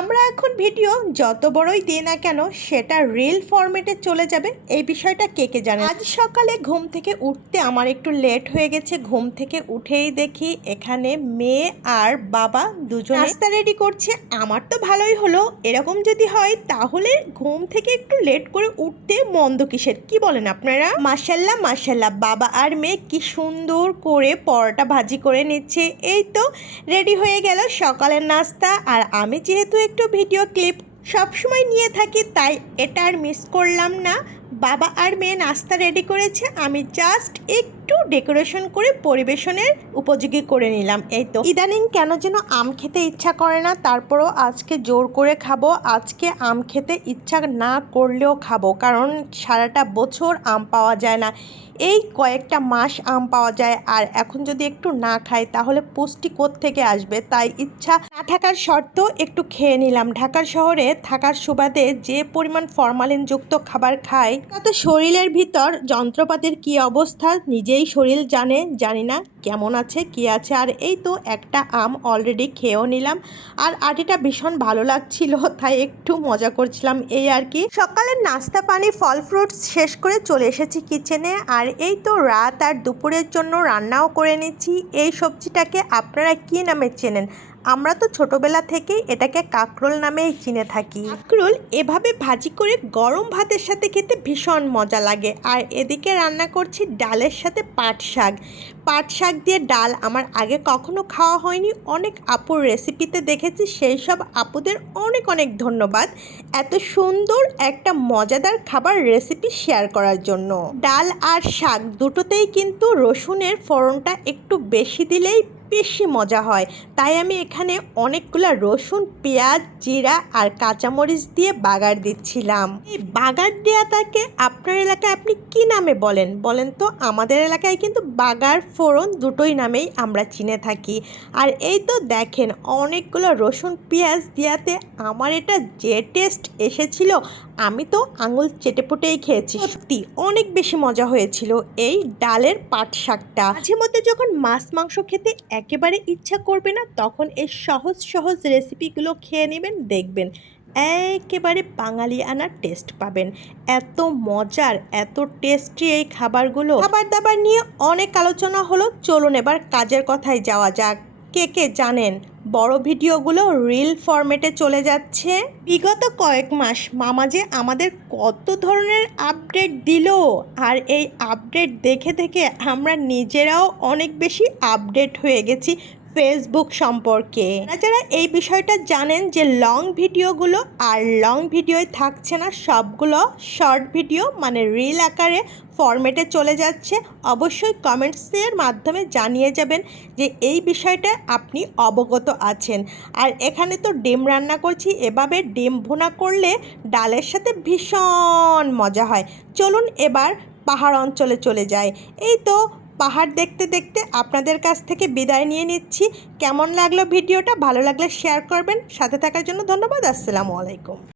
আমরা এখন ভিডিও যত বড়ই দিই না কেন, সেটা রিল ফরম্যাটে চলে যাবে। এই বিষয়টা কে কে জানে? আজ সকালে ঘুম থেকে উঠতে আমার একটু লেট হয়ে গেছে। ঘুম থেকে উঠেই দেখি এখানে মেয়ে আর বাবা দুজন নাস্তা রেডি করছে। আমার তো ভালোই হলো। এরকম যদি হয়, তাহলে ঘুম থেকে একটু লেট করে উঠতে মন্দ কিসের? কি বলেন আপনারা? মাসাল্লাহ মাসাল্লাহ বাবা আর মেয়ে কি সুন্দর করে পরোটা ভাজি করে নিচ্ছে। এই তো রেডি হয়ে গেল সকালের নাস্তা। আর আমি যেহেতু একটু ভিডিও ক্লিপ সবসময় নিয়ে থাকি তাই এটা আর মিস করলাম না। বাবা আর মেয়ে নাস্তা রেডি করেছে, আমি জাস্ট একটু ডেকোরেশন করে পরিবেশনের উপযোগী করে নিলাম, এই তো। ইদানিং কেন যেন আম খেতে ইচ্ছা করে না, তারপরও আজকে জোর করে খাব, আজকে আম খেতে ইচ্ছা না করলেও খাব, কারণ সারাটা বছর আম পাওয়া যায় না, এই কয়েকটা মাস আম পাওয়া যায়, আর এখন যদি একটু না খাই, তাহলে পুষ্টি থেকে আসবে? তাই ইচ্ছা না থাকার শর্ত একটু খেয়ে নিলাম। ঢাকার শহরে থাকার সুবাদে যে পরিমাণ ফরমালিনযুক্ত খাবার খাই তাতে শরীরের ভিতর যন্ত্রপাতির কি অবস্থা নিজেই শরীর জানে, জানি না কেমন আছে, কি আছে। আর এই তো একটা আম অলরেডি খেয়েও নিলাম। আর আটিটা ভীষণ ভালো লাগছিল, তাই একটু মজা করছিলাম এই আর কি। সকালের নাস্তা, পানি, ফল ফ্রুটস শেষ করে চলে এসেছি কিচেনে আর এই তো রাত আর দুপুরের জন্য রান্নাও করে নিচ্ছি। এই সবজিটাকে আপনারা কি নামে চেনেন? আমরা তো ছোটবেলা থেকেই এটাকে কাকরোল নামেই চিনে থাকি। কাকরোল এভাবে ভাজি করে গরম ভাতের সাথে খেতে ভীষণ মজা লাগে। আর এদিকে রান্না করছি ডালের সাথে পাট শাক। পাট শাক দিয়ে ডাল আমার আগে কখনো খাওয়া হয়নি। অনেক আপুর রেসিপিতে দেখেছি সেই সব আপুদের অনেক অনেক ধন্যবাদ। এত সুন্দর একটা মজাদার খাবার রেসিপি শেয়ার করার জন্য। ডাল আর শাক দুটোতেই কিন্তু রসুনের ফোড়নটা একটু বেশি দিলেই বেশি মজা হয়। তাই আমি এখানে অনেকগুলো রসুন, পেঁয়াজ, জিরা আর কাঁচামরিচ দিয়ে বাগার দিচ্ছিলাম। এই বাগার দেওয়াটাকে আপনার এলাকায় আপনি কি নামে বলেন? বলেন তো, আমাদের এলাকায় কিন্তু বাগার ফোড়ন দুটোই নামেই আমরা চিনে থাকি। আর এই তো দেখেন, অনেকগুলো রসুন, পেঁয়াজ দেওয়াতে আমার এটা যে টেস্ট এসেছিল, আমি তো আঙুল চেটেপুটেই খেয়েছি। সত্যি অনেক বেশি মজা হয়েছিল এই ডালের পাট শাকটা। মাঝে মধ্যে যখন মাছ মাংস খেতে একেবারে ইচ্ছা করবে না, তখন এই সহজ সহজ রেসিপিগুলো খেয়ে নেবেন, দেখবেন। একেবারে বাঙালি আনার টেস্ট পাবেন। এত মজার, এত টেস্টি এই খাবারগুলো। খাবার দাবার নিয়ে অনেক আলোচনা হলো, চলুন এবার কাজের কথায় যাওয়া যাক। কে কে জানেন, বড় ভিডিওগুলো রিল ফরম্যাটে চলে যাচ্ছে। বিগত কয়েক মাস মামা যে আমাদের কত ধরনের আপডেট দিল, আর এই আপডেট দেখে দেখে আমরা নিজেরাও অনেক বেশি আপডেট হয়ে গেছি। ফেসবুক সম্পর্কে। যারা এই বিষয়টা জানেন যে লং ভিডিওগুলো আর লং ভিডিওয় থাকছে না, সবগুলো শর্ট ভিডিও মানে রিল আকারে ফরম্যাটে চলে যাচ্ছে। অবশ্যই কমেন্টসের মাধ্যমে জানিয়ে যাবেন যে এই বিষয়টা আপনি অবগত আছেন। আর এখানে তো ডিম রান্না করছি, এভাবে ডিম ভুনা করলে ডালের সাথে ভীষণ মজা হয়। চলুন এবার পাহাড় অঞ্চলে চলে যায় এই তো পাহাড় দেখতে দেখতে আপনাদের কাছ থেকে বিদায় নিয়ে নিচ্ছি। কেমন লাগল ভিডিওটা? ভালো লাগলে শেয়ার করবেন। সাথে থাকার জন্য ধন্যবাদ। আসসালামু আলাইকুম।